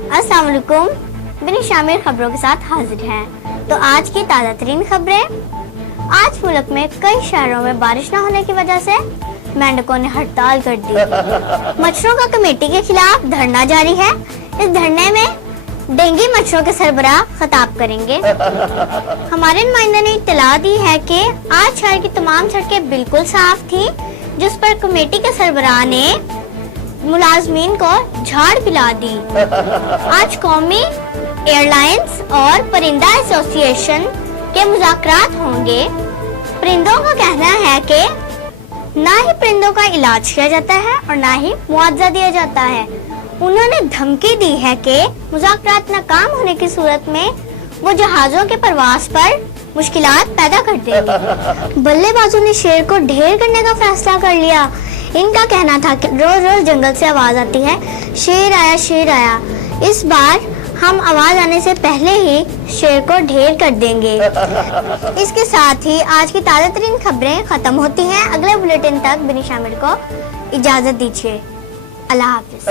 अस्सलाम वालेकुम। बिन शामिर खबरों के साथ हाजिर हैं। तो आज की ताज़ा तरीन खबरें। आज मुल्क में कई शहरों में बारिश न होने की वजह से मेंढकों ने हड़ताल कर दी। मच्छरों का कमेटी के खिलाफ धरना जारी है। इस धरने में डेंगू मच्छरों के सरबराह खिताब करेंगे। हमारे नुमाइंदे ने इत्तला दी है कि आज शहर की तमाम सड़कें बिल्कुल साफ थी, जिस पर कमेटी के सरबराह ने मुलाजमीन को झाड़ पिला दी। आज कौमी एयरलाइंस और परिंदा एसोसिएशन के मुज़ाकरात होंगे। परिंदों का कहना है कि ना ही परिंदों का इलाज किया जाता है और ना ही मुआवजा दिया जाता है। उन्होंने धमकी दी है कि मुज़ाकरात नाकाम होने की सूरत में वो जहाज़ों के परवास पर मुश्किलात पैदा कर देंगे। बल्लेबाजों ने शेर को ढेर करने का फैसला कर लिया। इनका कहना था कि रोज रोज जंगल से आवाज आती है, शेर आया शेर आया। इस बार हम आवाज आने से पहले ही शेर को ढेर कर देंगे। इसके साथ ही आज की ताज़ा तरीन खबरें खत्म होती हैं। अगले बुलेटिन तक बिन शामिर को इजाजत दीजिए। अल्लाह हाफिज।